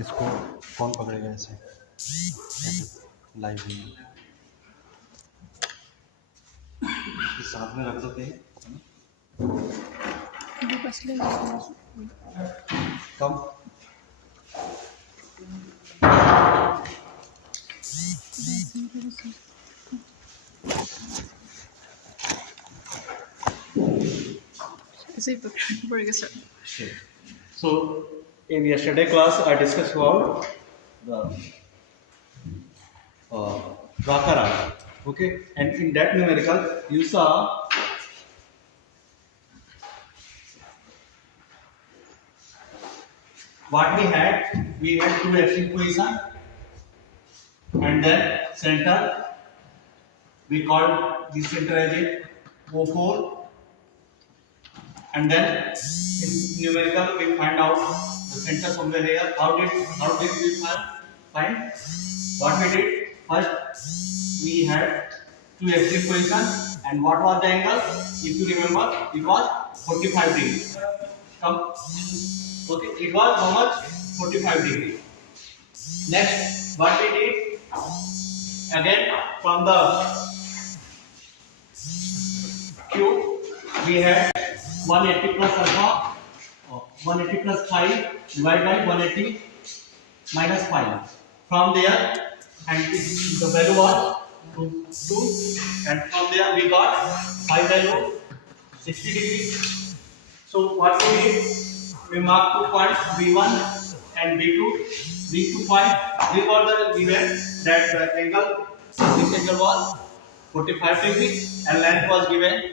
इसको कौन पकड़ेगा ऐसे लाइव में साथ में रख देते हैं कम ऐसे ही पकड़ना पड़ेगा sir. So in yesterday class I discussed about the Raka Raga. Okay, and in that numerical you saw what we had two extreme position and then center we called this center as a O4 and then in numerical we find out the center somewhere here. How did we find? What we did first, we had two extreme position and what was the angle? If you remember, it was 45 degree. Come, okay, it was how much? 45 degree. Next, what we did again from the cube we had 180 plus alpha, 180 plus 5 divided by 180 minus 5. From there, and the value was 2, and from there we got 5 value 60 degrees. So what we did, we marked 2 points B1 and B2. These 2 points, these were the given that the angle, this angle was 45 degrees and length was given.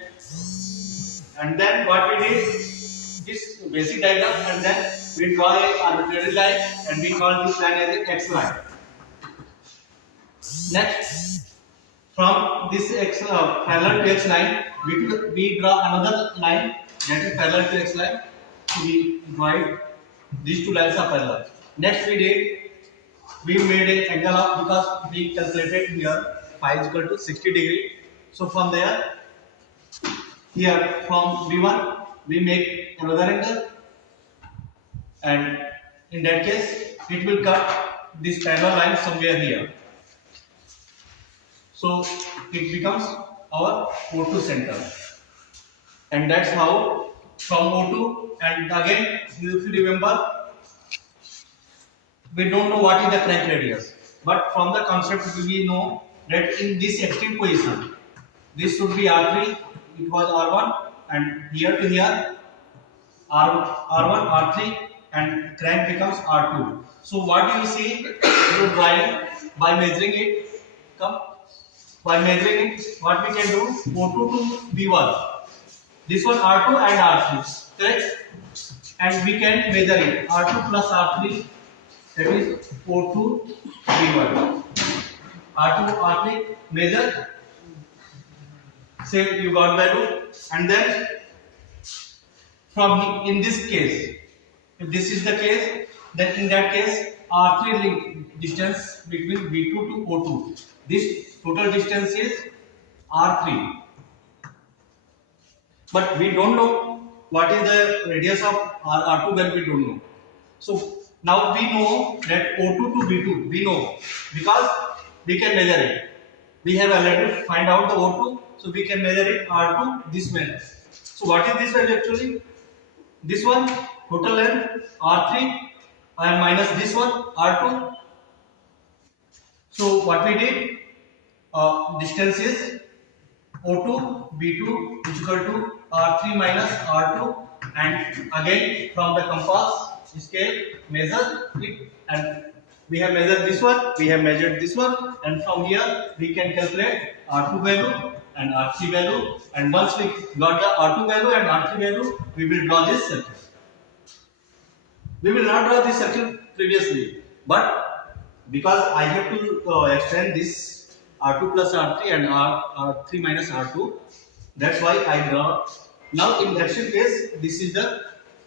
And then what we did, this basic diagram, and then we draw a arbitrary line and we call this line as a x line. Next, from this x parallel to x line, we draw another line that is parallel to x line. So we draw it. These two lines are parallel. Next we made an angle of, because we calculated here phi is equal to 60 degree. So from there, here from B1 we make another angle, and in that case it will cut this parallel line somewhere here. So it becomes our O2 center, and that's how from O2, and again if you remember, we don't know what is the crank radius, but from the concept we know that in this extreme position this should be R3, it was R1, and here to here R1, R3, and crank becomes R2. So what do you see? You drawing by measuring it. Come, by measuring it, what we can do? O2 to B1. This one R2 and R3, correct? And we can measure it. R2 plus R3, that is O2 B1. R2 R3 measure. Say you got value, and then from in this case, if this is the case, then in that case R3 link distance between B2 to O2. This total distance is R3, but we don't know what is the radius of R2 value. We don't know. So now we know that O2 to B2 we know because we can measure it. We have already find out the O2. So we can measure it R2 this way. So what is this value actually? This one total length R3 and minus this one R2. So what we did, distance is O2 B2 is equal to R3 minus R2, and again from the compass scale measure it, and we have measured this one, we have measured this one, and from here we can calculate R2 value and R3 value, and once we got the R2 value and R3 value, we will draw this circle. We will not draw this circle previously, but because I have to extend this R2 plus R3 and R3 minus R2, that's why I draw. Now in actual case, this is the,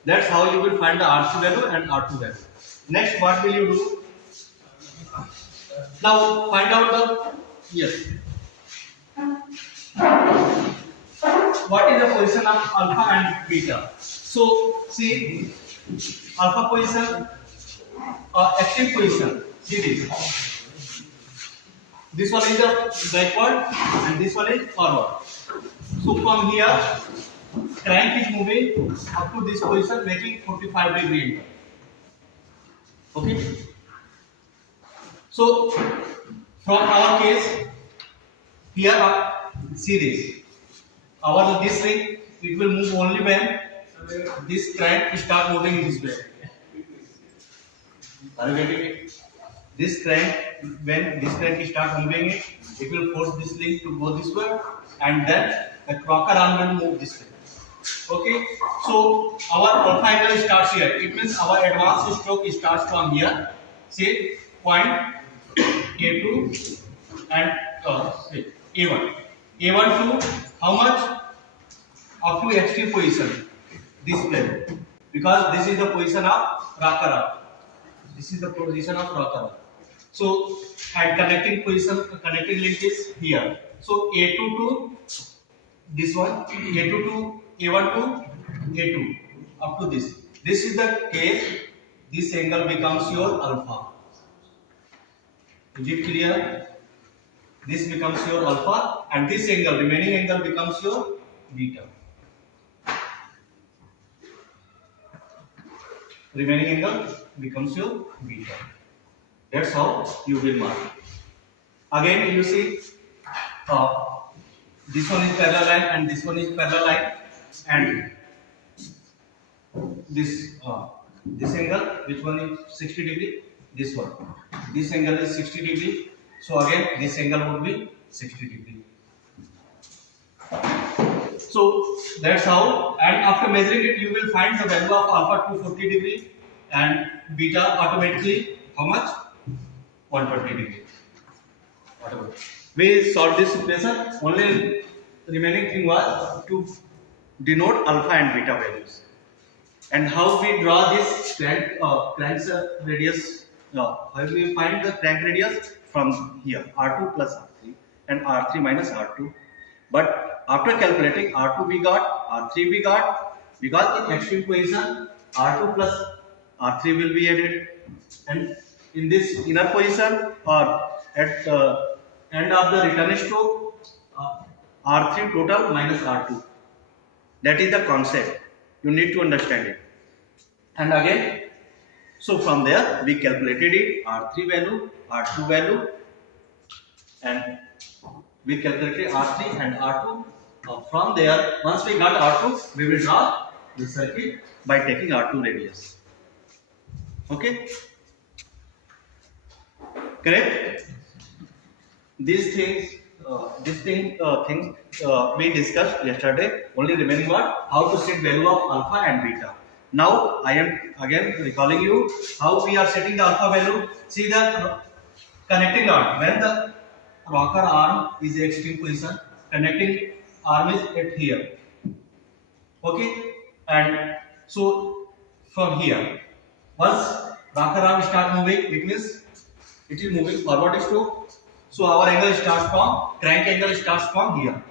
that's how you will find the R3 value and R2 value. Next, what will you do? Now find out the, yes, what is the position of alpha and beta. So see, alpha position active position. See this. This one is the backward and this one is forward. So from here, crank is moving up to this position, making 45 degree angle. Okay. So from our case, here see this. Our this ring, it will move only when this crank start moving this way. Are you getting it? This crank, when this crank start moving it, it will force this link to go this way, and then the rocker arm will move this way. Okay, so our alpha angle starts here. It means our advanced stroke starts from here. See point A2 and A1. A1 to how much? Up to extreme position. This plane, because this is the position of rocker arm. This is the position of rocker arm. So, and connecting position, connecting link is here. So A2 to this one, A2 to A1 to A2 up to this. This is the case. This angle becomes your alpha. Is it clear? This becomes your alpha, and this angle, remaining angle, becomes your beta. Remaining angle becomes your beta. That's how you will mark. Again, you see, this one is parallel line and this one is parallel line, and this angle, which one is 60 degree? This one. This angle is 60 degree. So again, this angle would be 60 degree. So that's how. And after measuring it, you will find the value of alpha 240 degree and beta automatically how much? 120 degree. Whatever. We solved this equation. Only remaining thing was to denote alpha and beta values. And how we draw this crank's radius? How we find the crank radius? From here, R2 plus R3 and R3 minus R2. But after calculating R2 we got, R3 we got, because in extreme position R2 plus R3 will be added, and in this inner position or at the end of the return stroke, R3 total minus R2. That is the concept. You need to understand it. And again, so from there we calculated it, R3 value, R2 value, and we calculated R3 and R2. From there, once we got R2, we will draw the circuit by taking R2 radius. Okay? Correct? These things, we discussed yesterday. Only remaining what? How to set value of alpha and beta. Now I am again recalling you how we are setting the alpha value. See the connecting rod. When the rocker arm is in extreme position, connecting arm is at here. Okay, and so from here, once rocker arm start moving, it means it is moving forward stroke. So our angle starts from, crank angle starts from here.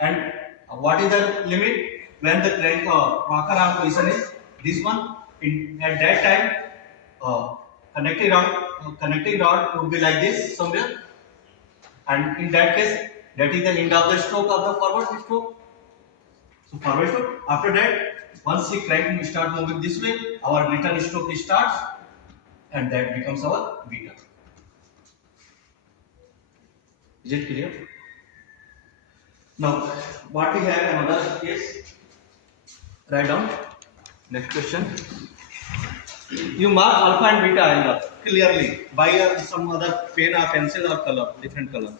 And what is the limit? When the crank rocker arm position is this one, at that time connecting rod would be like this somewhere, and in that case, that is the end of the stroke of the forward stroke. So forward stroke. After that, once the crank start moving this way, our return stroke starts, and that becomes our beta. Is it clear? Now, what we have another case. Write down. Next question. You mark alpha and beta angle clearly by some other pen or pencil or color, different color.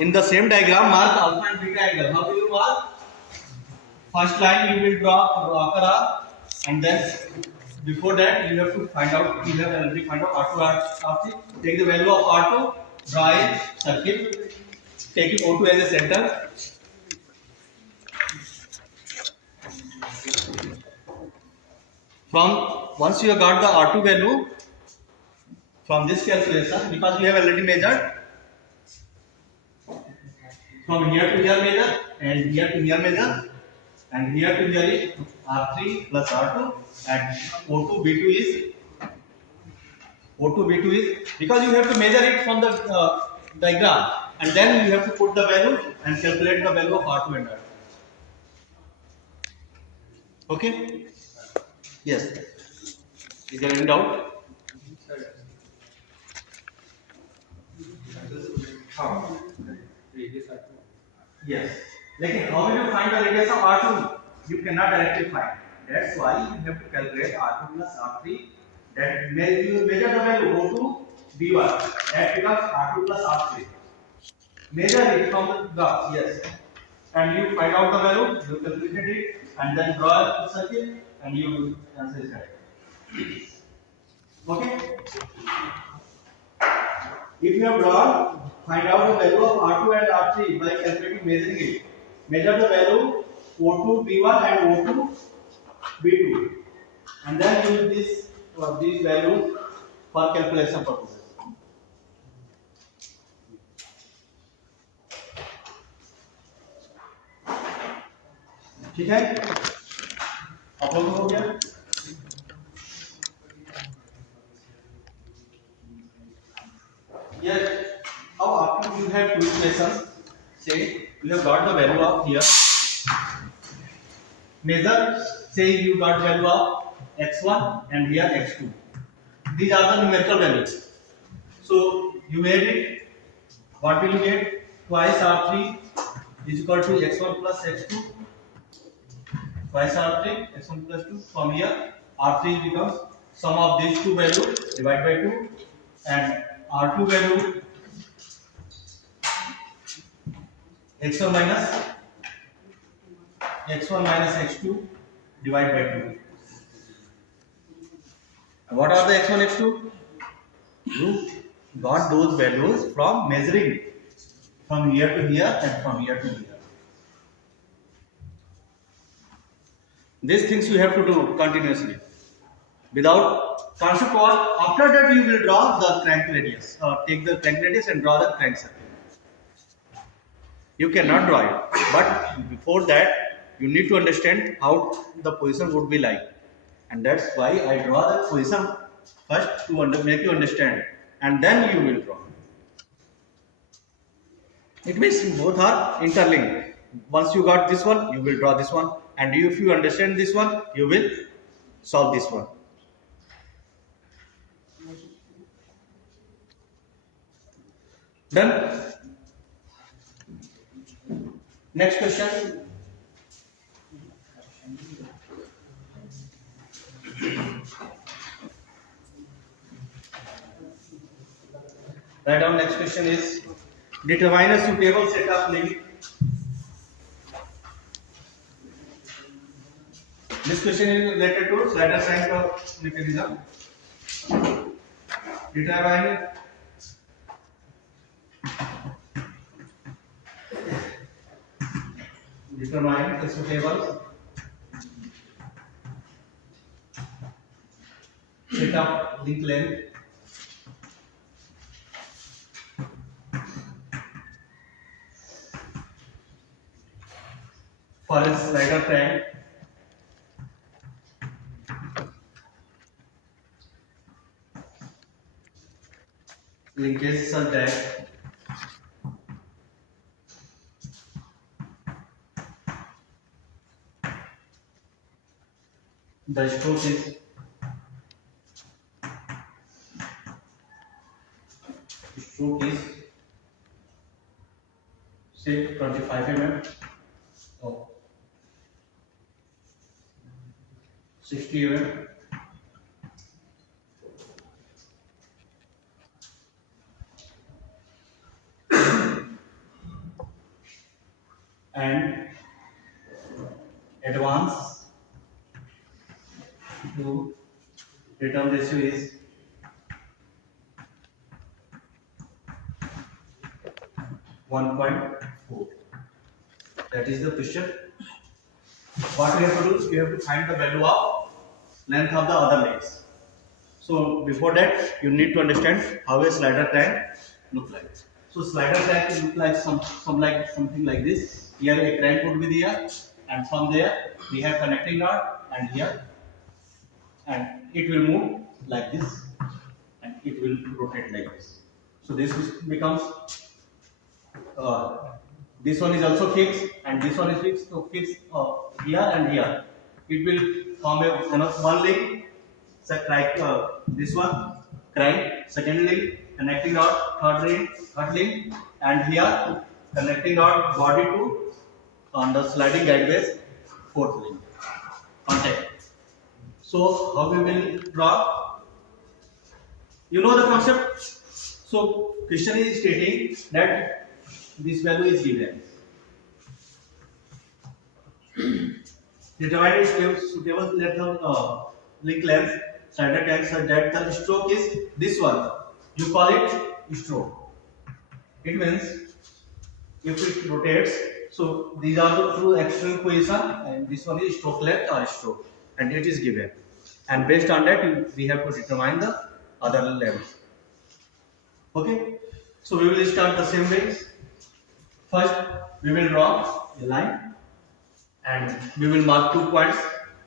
In the same diagram, mark alpha and beta angle. How do you mark? First line you will draw rocker arm, and then before that you have to find out. You have already find out R2, R3. Take the value of R2, draw a circuit, taking O2 as a center. From once you have got the R2 value from this calculation, because we have already measured from here to here measure and here to here measure, and here to here is R3 plus R2, and O2 B2 is because you have to measure it from the diagram, and then you have to put the value and calculate the value of R2 and R2. Okay? Yes. Is there any doubt? Yes. Like how will you find the radius of R2? You cannot directly find. That's why you have to calculate R2 plus R3. That you measure the value O2 B1. That becomes R2 plus R3. Measure it from the graph. Yes. And you find out the value. You calculate it and then draw a circle and you answer it correct. Okay. If you have drawn, find out the value of R2 and R3 by calculating measuring it. Measure the value O2 B1 and O2 B2, and then use these values for calculation purposes. ठीक है? आप लोगों को हो गया? Yes. Now after you have two equations, say you have got the value of here. Measure, say you got value of x1 and here x2. These are the numerical values. So you add it. What will you get? Twice R3 is equal to x1 plus x2. Twice R3, x1 plus 2. From here, R3 becomes sum of these two values divided by 2, and R2 value x1 minus x2 divided by 2. And what are the x1, x2? You got those values from measuring from here to here and from here to here. These things you have to do continuously. Without concept was, after that you will draw the crank radius. Take the crank radius and draw the crank circle. You cannot draw it, but before that you need to understand how the position would be like, and that's why I draw the position first to make you understand, and then you will draw. It means both are interlinked. Once you got this one, you will draw this one, and if you understand this one, you will solve this one. Done? Next question. Write down next question is determine a suitable set of limit. This question is related to slider sign mechanism. Determine the suitable set of link length for a slider crank linkage such that the stroke is say 25 mm or 60 mm. And advance to return ratio is 1.4. That is the question. What we have to do is we have to find the value of length of the other legs. So before that, you need to understand how a slider crank look like. So slider crank look like something like this. Here a crank would be there, and from there we have connecting rod and here, and it will move like this and it will rotate like this. So becomes this one is also fixed and this one is fixed. So fixed here and here. It will form one link, like this one, crank, second link, connecting rod, third link, and here connecting rod body to on the sliding guide base, fourth link. Contact. So how we will draw? You know the concept. So Christian is stating that this value is given. Determine its suitable length of link length, standard length, such that the stroke is this one. You call it stroke. It means if it rotates, so these are the two extreme position, and this one is stroke length or stroke, and it is given. And based on that, we have to determine the other length. Okay, so we will start the same way. First, we will draw a line and we will mark 2 points.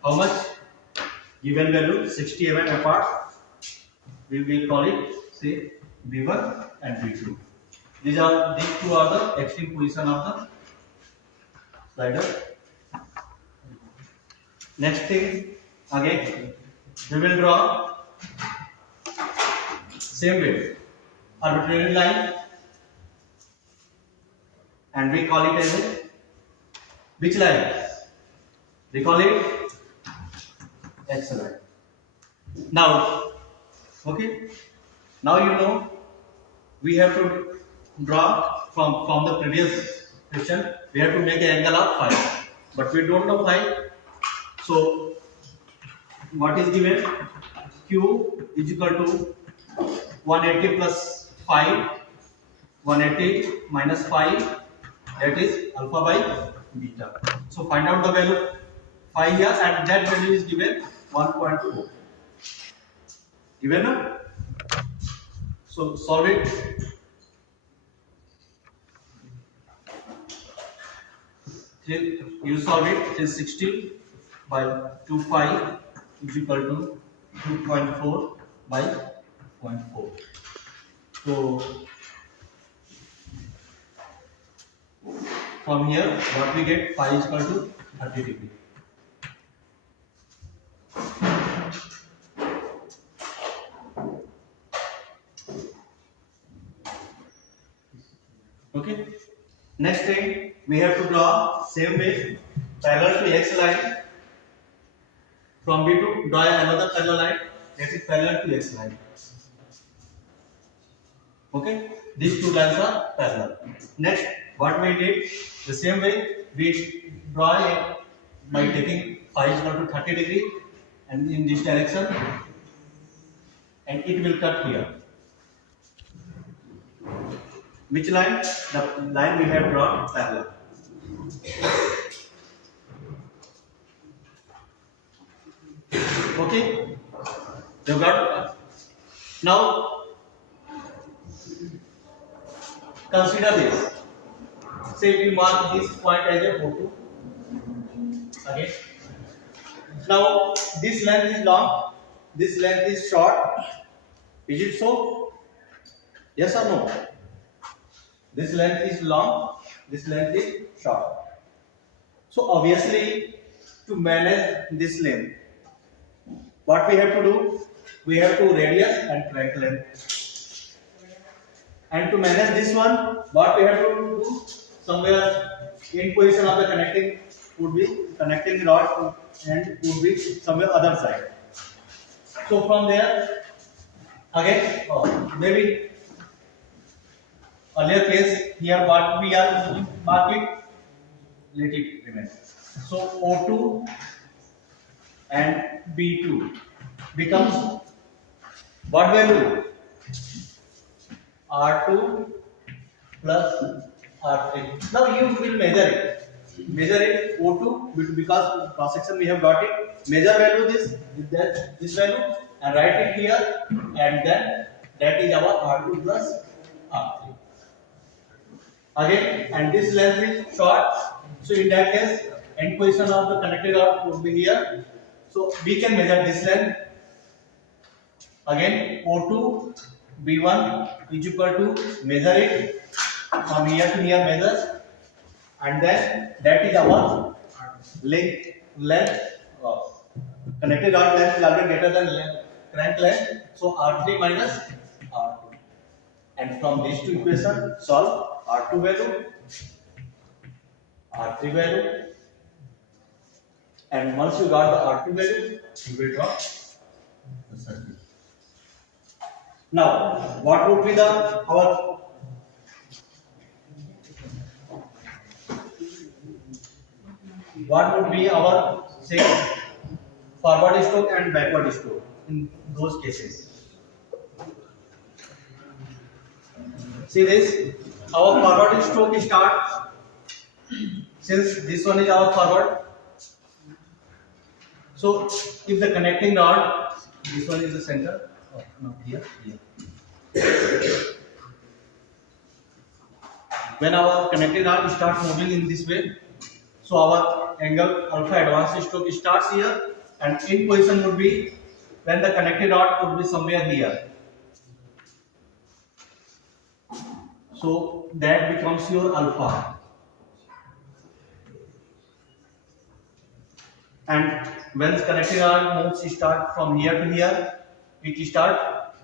How much? Given value 60 mm apart. We will call it, say, B1 and B2. These two are the extreme position of the slider. Next thing, again, we will draw same way arbitrary line, and we call it as a which line? We call it X line. Now, okay. Now you know we have to draw from the previous question. We have to make an angle of phi, but we don't know phi. So what is given? Q is equal to 180 plus phi, 180 minus phi, that is alpha by beta. So find out the value phi here, and that value is given 1.4. Given now? So solve it. You solve it. 360 by 2 pi is equal to 2.4 by 0.4. So from here, what we get? Phi is equal to 30 degree. Okay. Next thing, we have to draw same way parallel to X line. From B2, draw another parallel line that is parallel to X line. Okay, these two lines are parallel. Next, what we did the same way, we draw it by taking phi is equal to 30 degree and in this direction, and it will cut here. Which line? The line we have drawn parallel. Okay, you got. Now consider this. Say we mark this point as a O2. Okay. Now this length is long, this length is short. Is it so? Yes or no? This length is long, this length is short. So obviously, to manage this length, what we have to do? We have to radius and crank length. And to manage this one, what we have to do? Somewhere in position of the connecting would be connecting rod and would be somewhere other side. So from there, again, maybe earlier case here what we are using, mark it, let it remain. So O2 and B2 becomes what value? R2 plus R3. Now you will measure it. Measure it O2 because cross section we have got it. Measure value this value and write it here, and then that is our R2 plus R3. Again, and this length is short, so in that case end position of the connected rod would be here. So we can measure this length. Again, O2 B1 is equal to measure it from here to here measure, and then that is our length connected rod length is already greater than crank length. So R3 minus R2, and from these two equations solve R2 value, R3 value, and once you got the R2 value, you will draw the circuit. Now, what would be our say forward stroke and backward stroke in those cases? See this, our forward stroke starts, since this one is our forward. So if the connecting rod, this one is the center, not here. When our connecting rod starts moving in this way, so our angle alpha advanced stroke starts here, and in position would be when the connected rod would be somewhere here. So that becomes your alpha. And when the connecting rod moves start from here to here, it start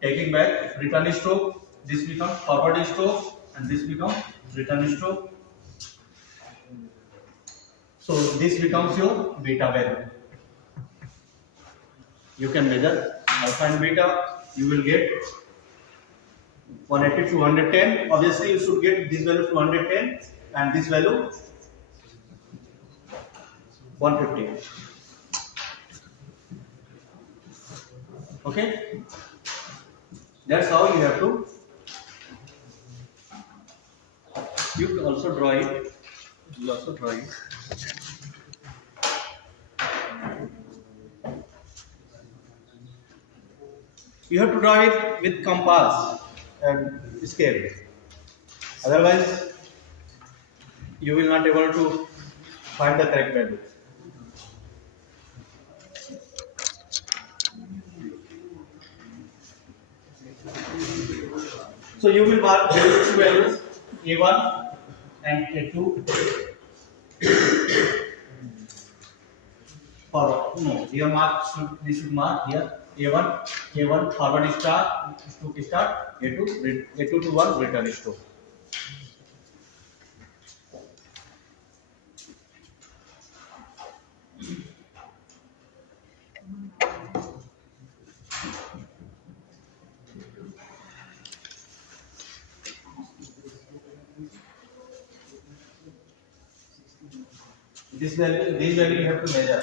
taking back return stroke. This becomes forward stroke, and this becomes return stroke. So this becomes your beta value. You can measure alpha and beta. You will get 180 to 210. Obviously, you should get this value 210 and this value 150. Okay, that's how you have to. You can also draw it. You also draw it. You have to draw it with compass and scale. Otherwise, you will not able to find the correct value. So you will mark these two values A1 and A2 forward. No, your mark should mark here A1 forward stroke start, A2 to 1 return stroke. These value you have to measure.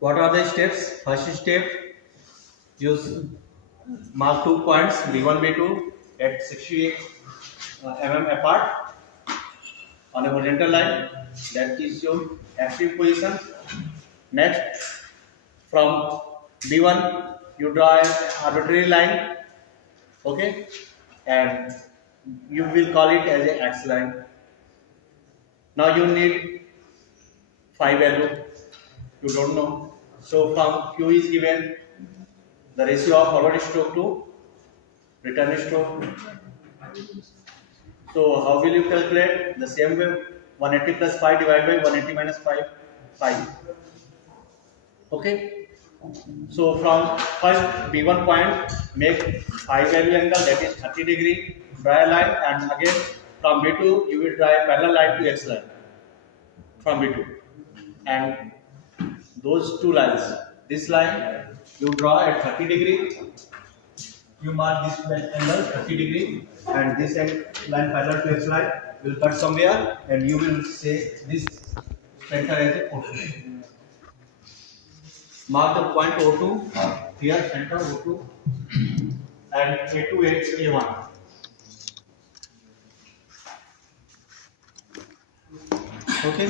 What are the steps? First step, use mark 2 points B1, B2 at 68 mm apart on a horizontal line. That is your active position. Next, from B1 you draw an arbitrary line, okay, and you will call it as a X line. Now you need phi value. You don't know. So from Q is given the ratio of forward stroke to return stroke. So how will you calculate? The same way, 180 plus 5 divided by 180 minus 5. Okay. So from first B1 point, make phi value angle, that is 30 degree, draw a line, and again from B2 you will draw a parallel line to X line from B2, and those two lines, this line you draw at 30 degree, you mark this angle 30 degree, and this line parallel to X line will cut somewhere, and you will say this center as a O2. Mark the point O2 here, center O2, and A2 is A1. Okay.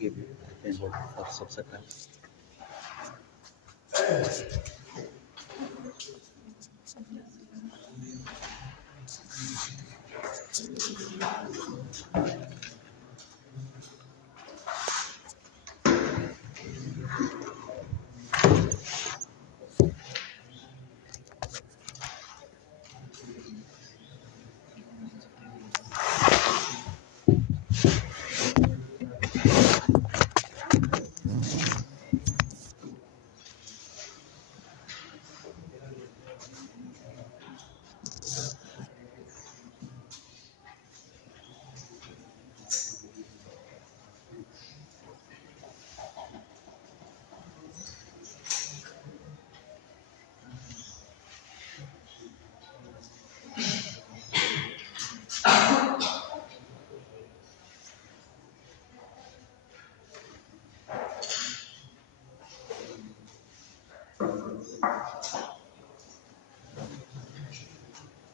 Give you pen hold for subsequent.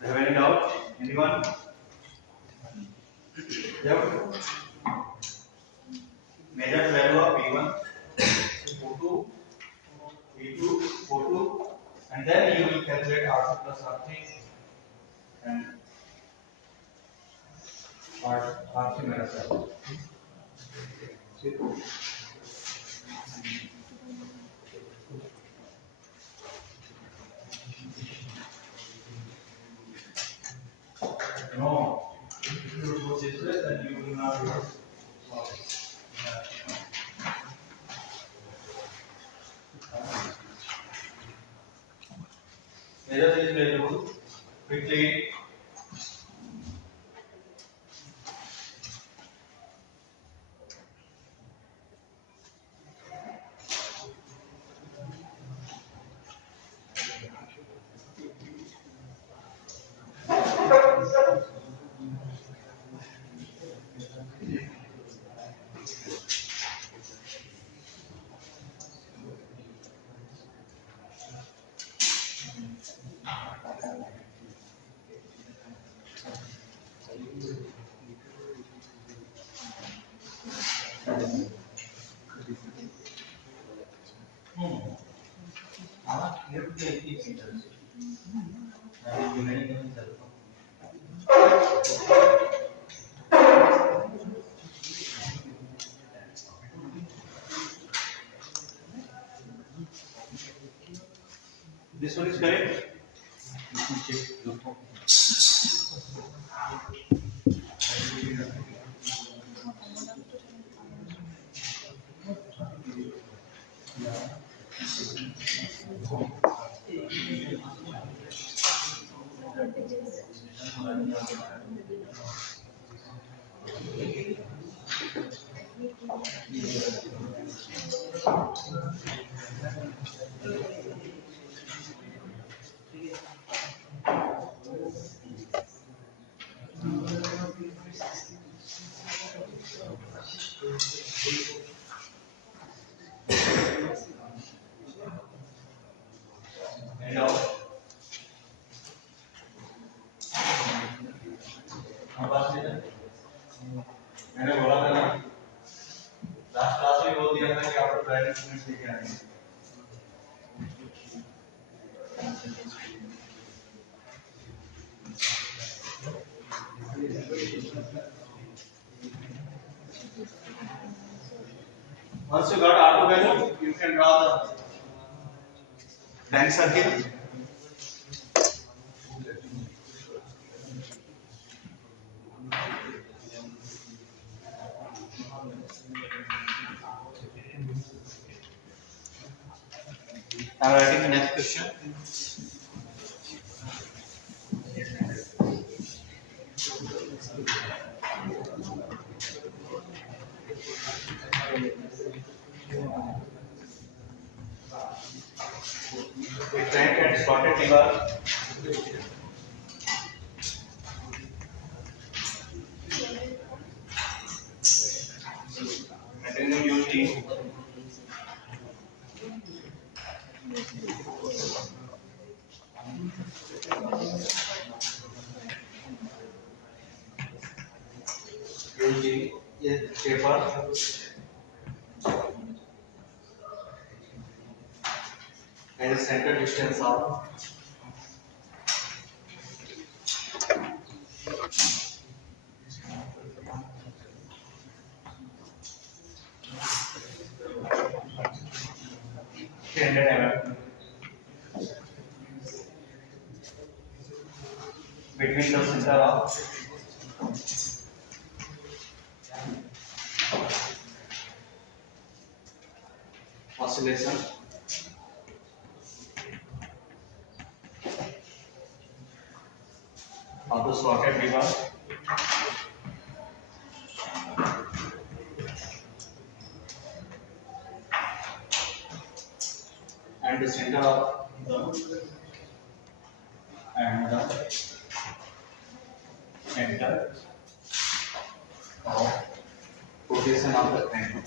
Have any doubt? Anyone? Yep. Measure the value of V1, O2, V2, O2, and then you will calculate R2 plus R3 and R3 minus R2. No, if you go this way, then you will not be able to solve it. Measure this value quickly. This one is correct. You can check your phone. And now, मैंने बोला था ना last class में बोल दिया था कि आपको ट्रायल इंस्ट्रूमेंट्स लेके आएंगे Once you got R2 value, you can draw the blank circle. I am writing the next question. A crank and slotted lever G. UG is taper. And the center distance of between the center of oscillation of the slotted ribbon and the center of the center of rotation of the crank.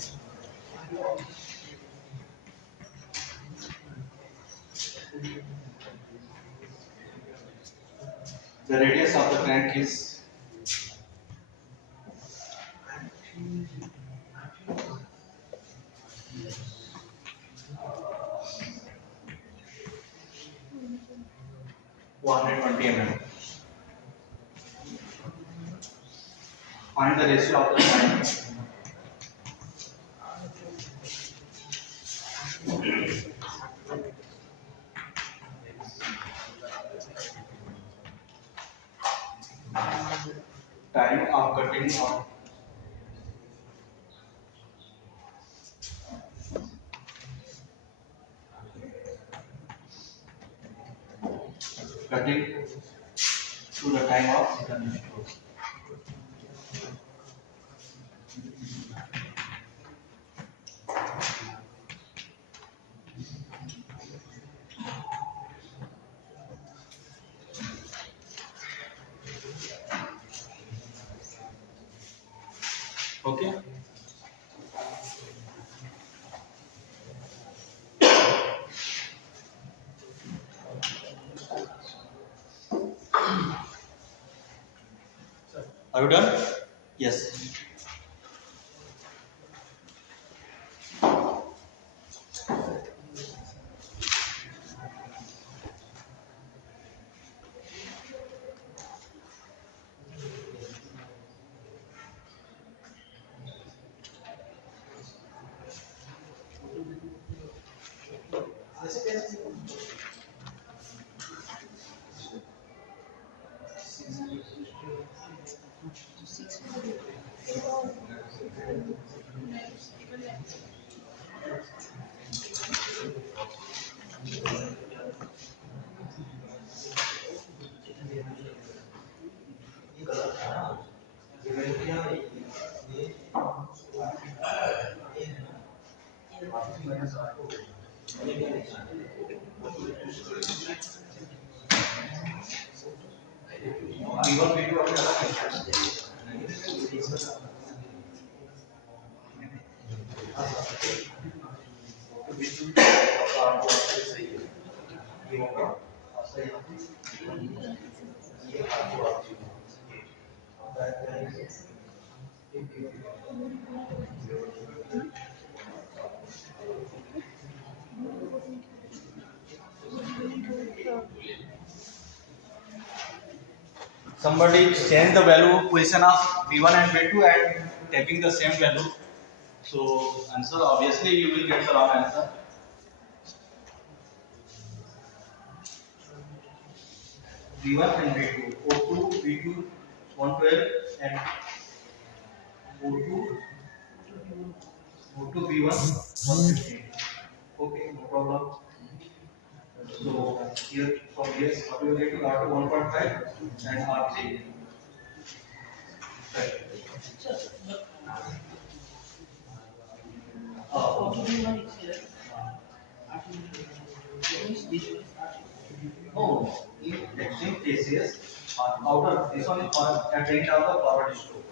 The radius of the crank is 120 mm. Find the ratio of the crank. Time of cutting of cutting to the time of termination. Okay. Are you done? Yes. Somebody change the value position of V1 and V2 and taking the same value. So answer, obviously you will get the wrong answer. V1 and V2, O2, V2, 112 and O2, V1, 115. Okay, no problem. So here from here, what you get to R2 1.5 and R3. Right. Oh, in extreme cases, outer this one is at the end of the forward stroke.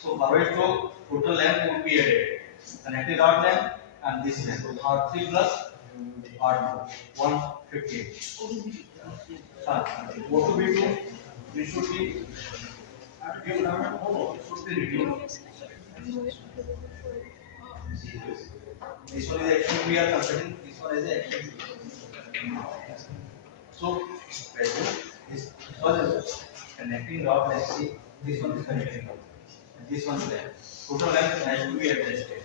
So forward stroke total length would be added. connected rod length and this length R3 plus R2 158. O to B2 this should be reduced. This one is action we are considering. This one is action. So this one is connecting rod length. This one is connecting rod. This one is length. Total length has to be adjusted.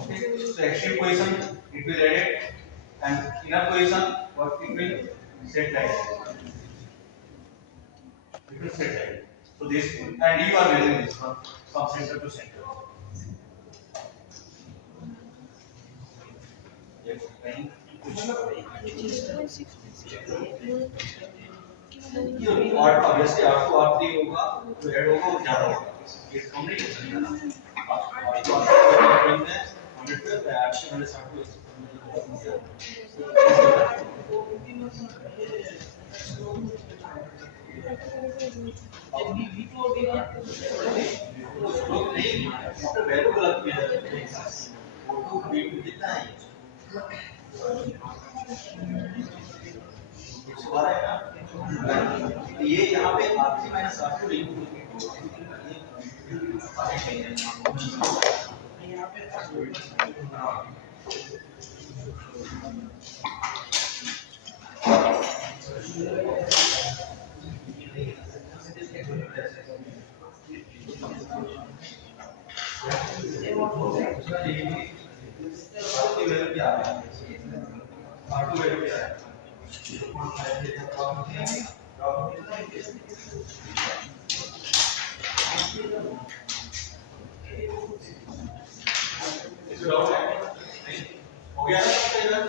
Okay. So axial position it will add and inner position what it will set like. It will set like. So this and you are measuring this one from center to center. Yes. और obviously आपको R3 होगा तो add होगा वो ज्यादा होगा ये कम नहीं हो सकता आपको R3 में 100 पे एक्शन 160 नहीं तो वैल्यू गलत किया जाता है वो B2 कितना है ये यहाँ पे R3 माइनस R2 लिखूँ R2 वैल्यू क्या है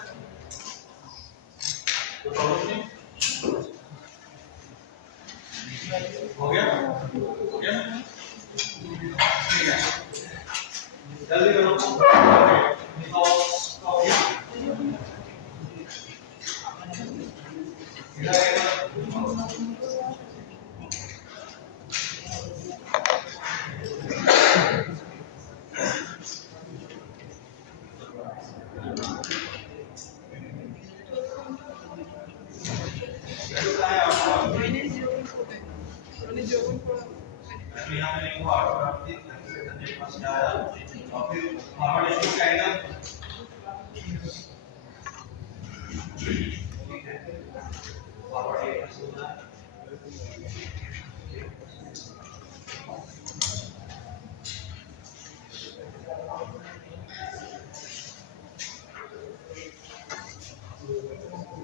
हो गया हो गया ठीक है जल्दी करो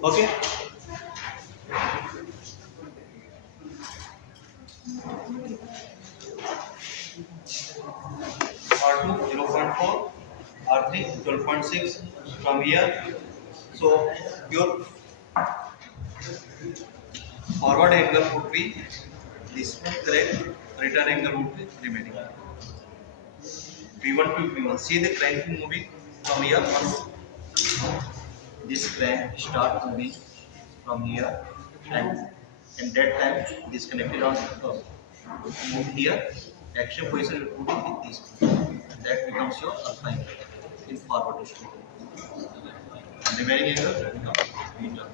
Okay. R2 0.4, R3 12.6 from here. So your forward angle would be this one, correct? Return angle would be remaining. P1 to P1. See the crank moving from here. This crank start moving from here, and in that time this connected on move here. Action position will put in this. That becomes your alpha angle in forward stroke. And remaining angle becomes beta.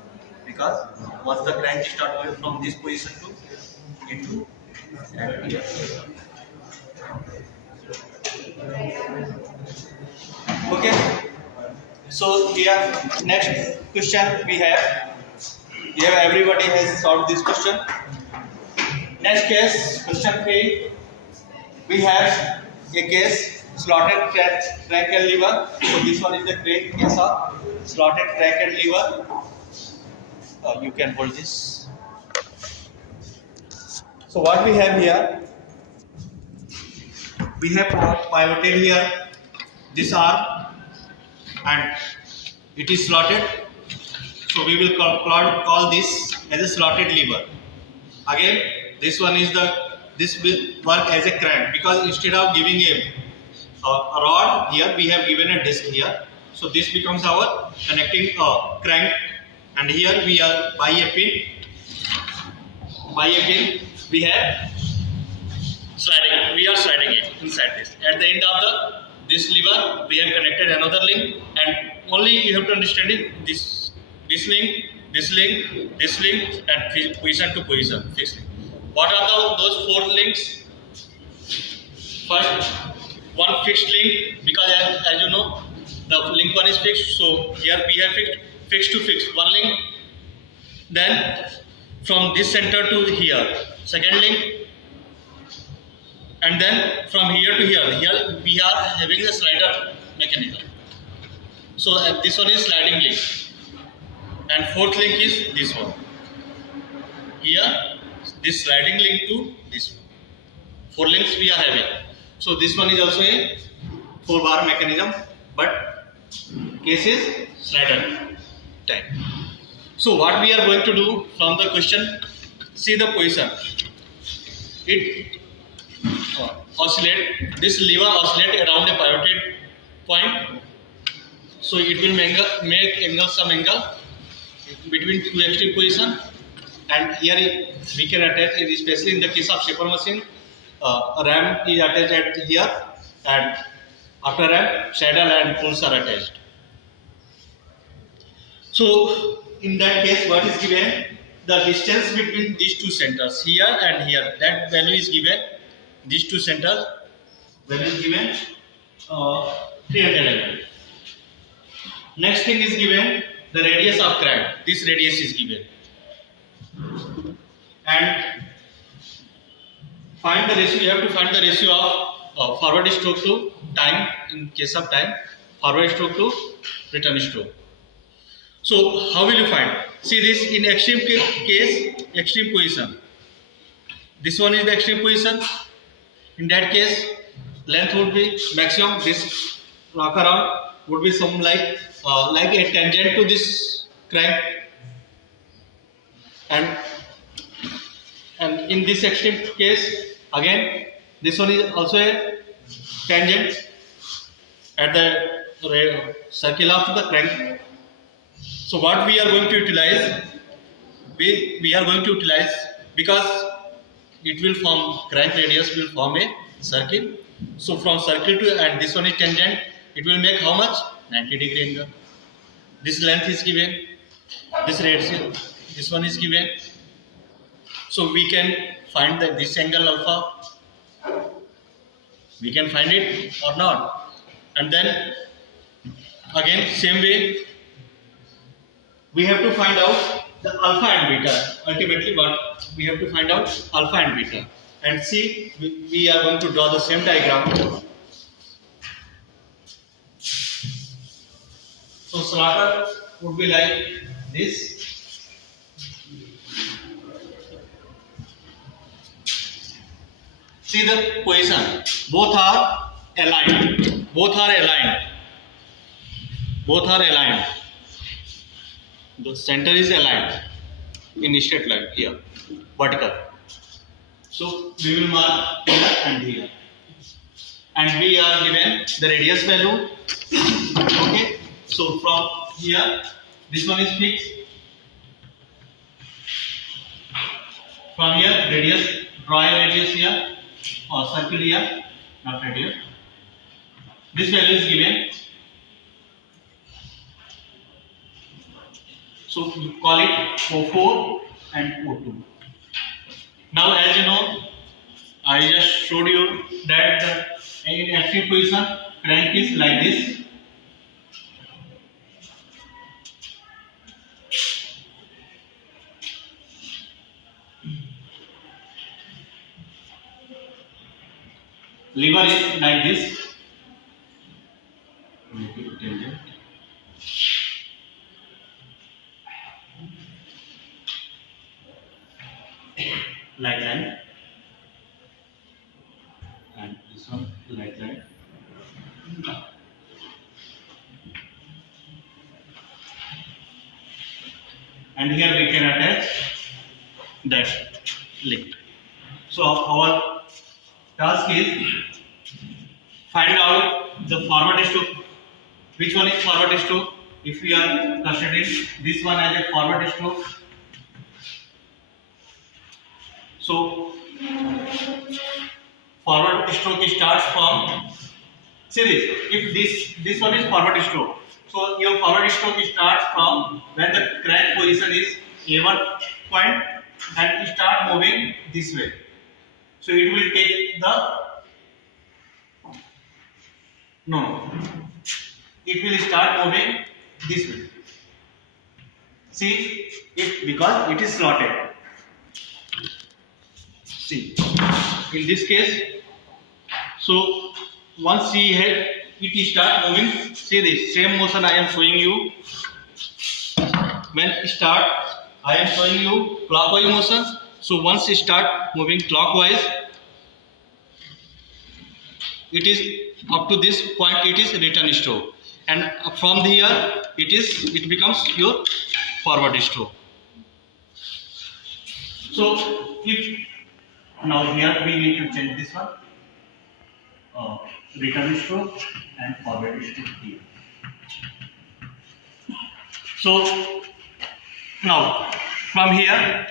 Because once the crank start moving from this position to into and here. Okay. So here next question we have. Here everybody has solved this question. Next case, question 3. We have a case slotted crank and lever. So this one is the crank case of slotted crank and lever. You can hold this. So what we have here, we have pivoted here this arm and it is slotted. So we will call this as a slotted lever. Again, this one is this will work as a crank because instead of giving a rod here, we have given a disc here. So this becomes our connecting crank, and here we are by a pin. We have sliding. We are sliding it inside this. At the end of the this lever we have connected another link, and only you have to understand it, this link, this link, this link, and position to position fixed link. What are those 4 links? First, one fixed link, because as you know, the link 1 is fixed, so here we have fixed to fixed one link. Then from this center to here, second link, and then from here to here we are having a slider mechanism. So this one is sliding link, and 4th link is this one. Here, this sliding link to this one. 4 links we are having. So this one is also a 4-bar mechanism, but case is slider type. So what we are going to do from the question, see the position. It oscillate, this lever oscillate around a pivoted point. So it will make angle, some angle between 2 extreme position, and here we can attach, especially in the case of shaper machine, a ram is attached at here, and after ram, saddle and poles are attached. So in that case, what is given? The distance between these 2 centers, here and here, that value is given. These 2 centers, value is given 300 mm. Next thing is given the radius of crank. This radius is given, and find the ratio. You have to find the ratio of forward stroke to time. In case of time, forward stroke to return stroke. So how will you find? See this in extreme case, extreme position. This one is the extreme position. In that case, length would be maximum. This rocker arm would be some like a tangent to this crank, and in this extreme case, again this one is also a tangent at the circle of the crank. So what we are going to utilize, we are going to utilize, because it will form, crank radius will form a circle. So from circle to, and this one is tangent, it will make how much? 90-degree angle. This length is given, this radius, this one is given. So we can find that this angle alpha, we can find it or not. And then again same way, we have to find out the alpha and beta. Ultimately what we have to find out, alpha and beta. And see, we are going to draw the same diagram. So slaughter would be like this. See the position, both are aligned, both are aligned, both are aligned. The center is aligned in a straight line here, vertical. So we will mark here and here, and we are given the radius value. Okay, so from here, this one is fixed. From here, radius, draw a radius here, or circle here, not radius. This value is given. So you call it O4 and O2. Now, as you know, I just showed you that in active position, crank is like this. Lever is like this. Light line, and this one light line. And here we can attach that link. So our task is find out the forward stroke. Which one is forward stroke? If we are considering this one as a forward stroke, so forward stroke starts from See this. If this one is forward stroke, so your forward stroke starts from when the crank position is A1 point and it start moving this way. So it will take the no. It will start moving this way. See, if because it is slotted. See, in this case, so once it start moving, see this same motion I am showing you. When it start, I am showing you clockwise motion. So once it start moving clockwise, it is up to this point. It is return stroke, and from here it becomes your forward stroke. So if now here we need to change this one, return stroke and forward stroke here. So now from here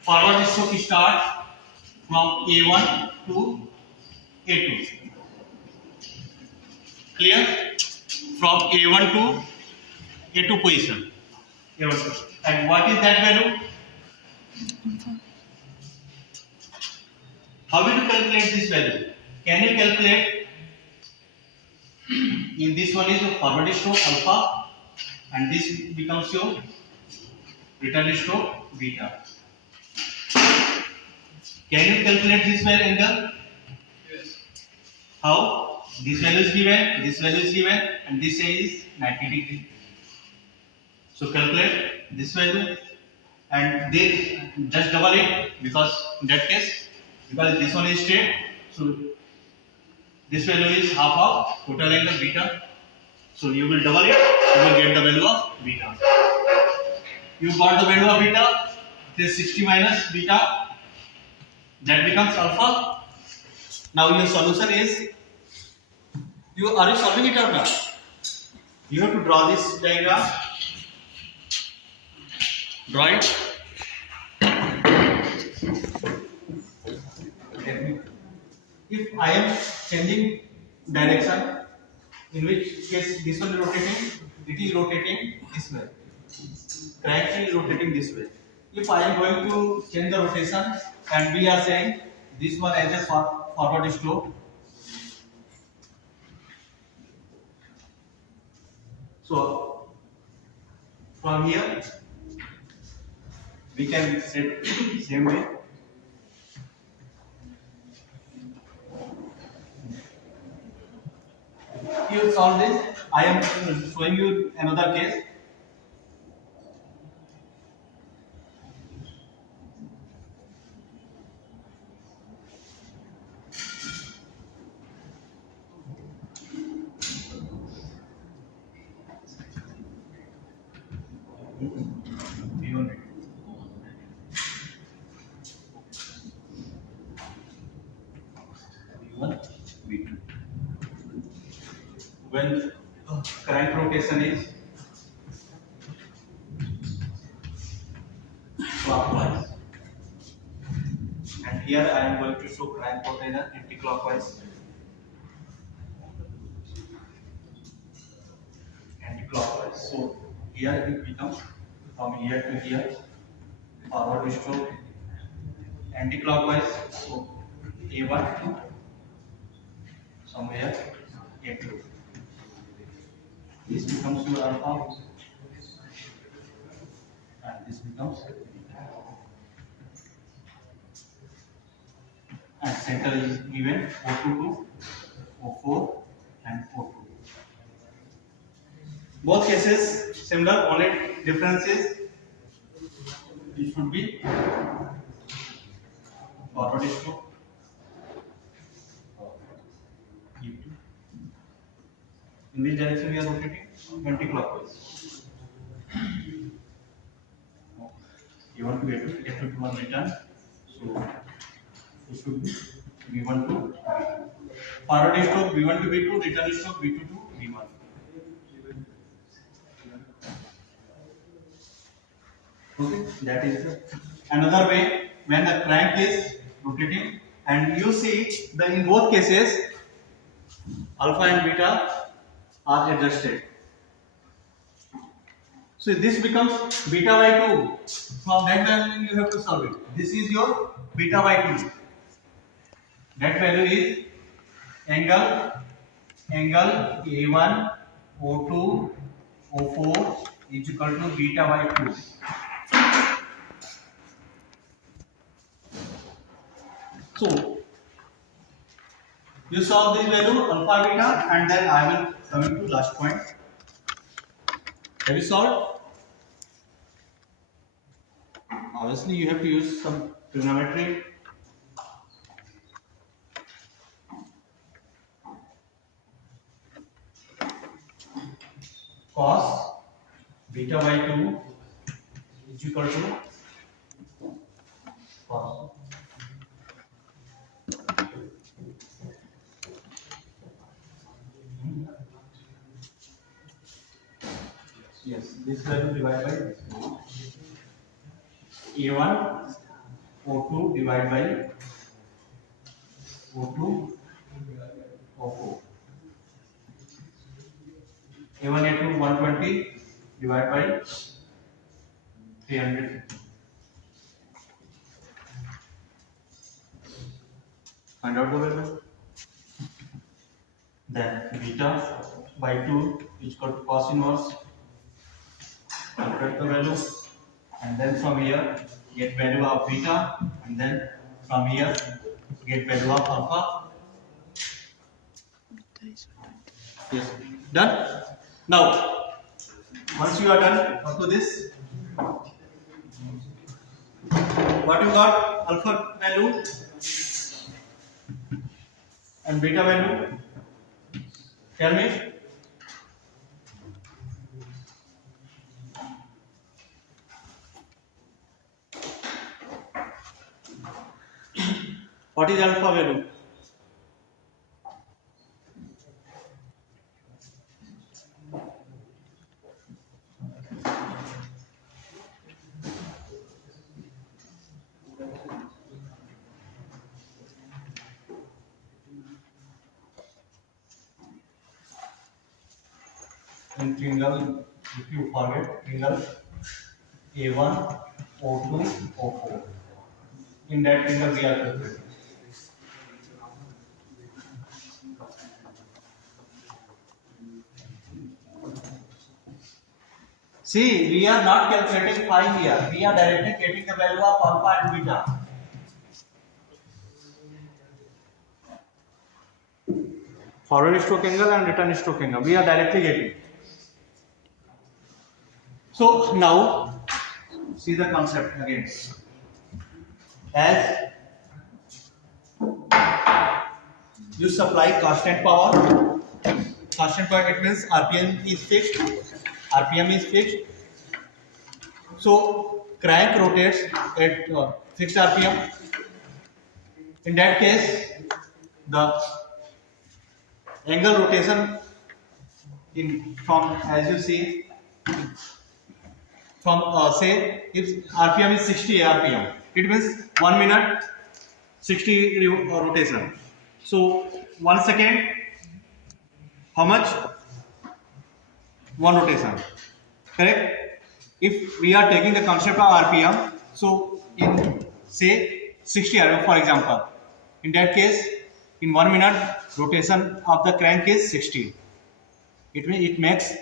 forward stroke starts from A1 to A2. Clear? From A1 to A2 position. A1. And what is that value? How will you calculate this value? Can you calculate? In this one is your forward stroke alpha, and this becomes your return stroke beta. Can you calculate this value angle? Yes. How? This value is given, and this is 90 degree. So calculate this value, and this just double it, because in that case, because this one is straight, so this value is half of total angle beta. So you will double it, you will get the value of beta. You got the value of beta. This 60 minus beta, that becomes alpha. Now your solution is, are you solving it or not? You have to draw this diagram. Draw it. If I am changing direction, in which case this one is rotating, it is rotating this way. Crank is rotating this way. If I am going to change the rotation, and we are saying this one as a forward stroke. So from here we can set same way. You solve this. I am showing you another case. When crank rotation is clockwise, and here I am going to show crank rotation anti-clockwise. Anti-clockwise. So here it becomes from here to here forward stroke anti-clockwise. So A1 to somewhere A2. This becomes your alpha, and this becomes beta. And center is given O2 to O4 and O2. Both cases similar, only difference is it should be forward stroke. In which direction we are rotating? Anti-clockwise. You want to get to one return, so it should be V1 to V2. Forward stroke V1 to V2, return stroke V2 to V1. Okay, that is another way when the crank is rotating, and you see that in both cases alpha and beta are adjusted. So this becomes beta by 2. From that value you have to solve it. This is your beta by 2. That value is angle A1 O2 O4 is equal to beta by 2. So you solve this value alpha beta, and then I will come to last point. Have you solved? Obviously you have to use some trigonometry. Cos beta by 2 is equal to cos. Yes, this value divided by this. A1 O2 divided by O2 O4. A1 A2 120 divided by 300. Find out the value. Then beta by 2 is equal to cos inverse. Calculate the value, and then from here get value of beta, and then from here get value of alpha. Yes, done. Now, once you are done up to this, what you got? Alpha value and beta value. Tell me. What is alpha value? In triangle, if you forget triangle A1, O2, O4. In that triangle we are calculating. See, we are not calculating phi here. We are directly getting the value of alpha and beta. Forward stroke angle and return stroke angle. We are directly getting. So now, see the concept again. As you supply constant power, it means RPM is fixed. RPM is fixed. So crank rotates at fixed RPM. In that case, the angle rotation from, as you see, from say if RPM is 60 RPM, it means 1 minute 60 rotation. So 1 second, how much? 1 rotation, correct? If we are taking the concept of RPM, so in say 60 RPM for example, in that case in 1 minute rotation of the crank is 60. It means it makes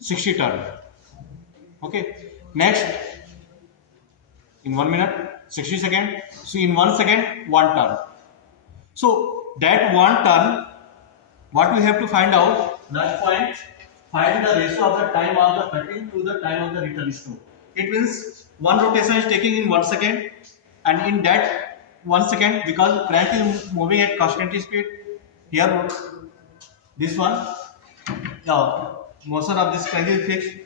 60 turn. Okay. Next, in 1 minute 60 seconds. So in 1 second 1 turn. So that 1 turn, what we have to find out? Last point. Find the ratio of the time of the cutting to the time of the return stroke. It means 1 rotation is taking in 1 second, and in that 1 second, because crank is moving at constant speed, here this one, motion of this crank is fixed,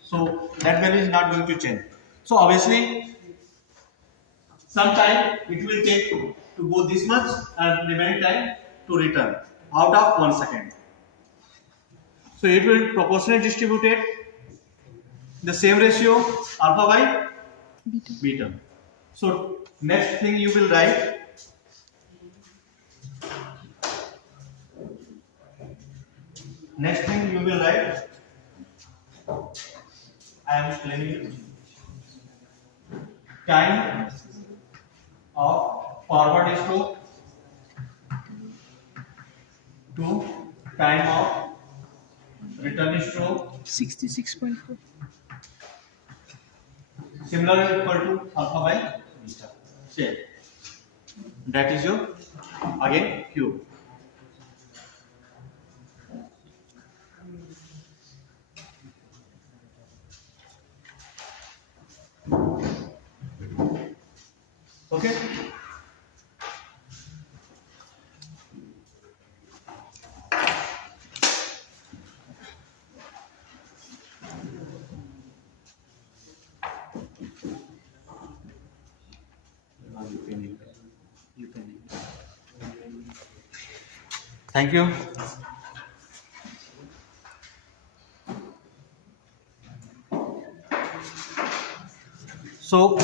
so that value is not going to change. So obviously, sometime it will take to go this much, and remaining time to return out of 1 second. So it will proportionally distribute it the same ratio alpha by beta. So next thing you will write Next thing you will write, I am telling you, time of forward stroke to time of return stroke 66.4. similar equal to alpha by beta. Same. That is your again Q. Okay. Thank you. So